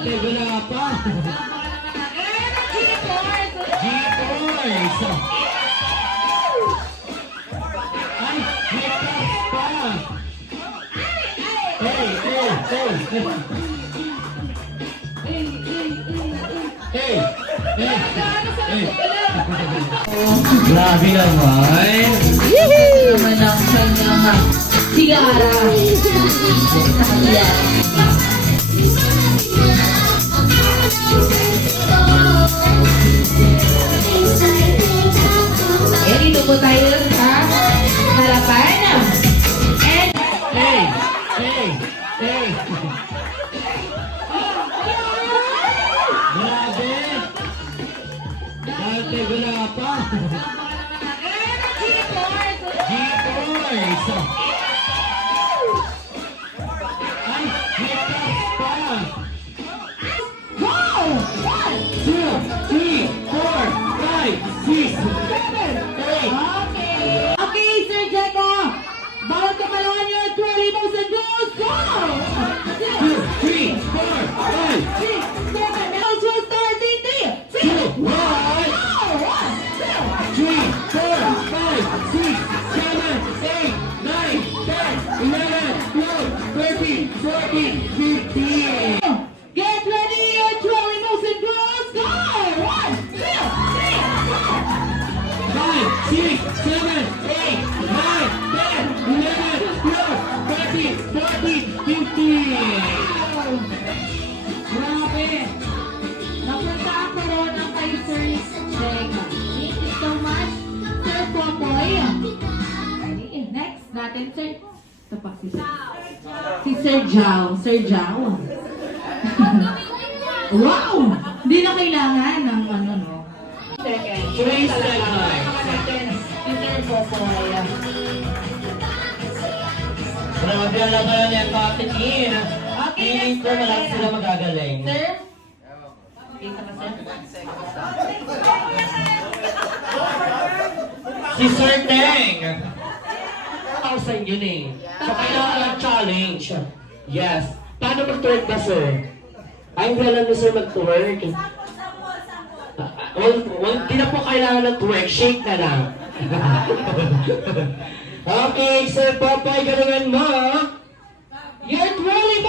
Dati wala pa. G-Boys! Ay, may class pa. Hey! Grabe naman. Naman ang kanyang sigara. Dito po tayo sa harapan. And Hey! Grabe! Dati wala pa. G-Boys! Ay, may class pa. 1, 2, 3, 4, 5, 6, 7, 8. Okay, Sir Jeko. Bawat kapalawan niyo at 20 moves and goes. Go! 2, 3, 4, 5, 6, 7, now we'll start in 3, 2, 1. 1, 3, 4, 5, 6, 7, 8, 9, 10, 11, 12, 13, 14, 15. Get ready, your twirly moves and goes. Go! 1, 2, 3, 5, 6, 7, 8, 9, 10, 11, 12, 13, 14, 15. Grabe! Napunta ako ron ang kay Sir Jeka. Thank you so much, Sir Popoy. Okay, next natin, Sir. Ito pa si Sir. Si Sir Jao. Sir Jao. Wow! Hindi na kailangan ng ano, no? Second. 3 seconds. Si Sir Popoy. Grabe ang laban niya kapatid. Okay, Feeling ko next, malaki sila magagaling. Sir? Kita ka, Sir? Si Sir Teng. Sa inyo eh. So kailangan lang challenge. Yes. Paano mag-twerk ba, sir? Ay, hindi alam niyo, sir, mag-twerk. Hindi na po kailangan ng twerk. Shake na lang. Okay, Sir Popeye, galingan mo. You're twirling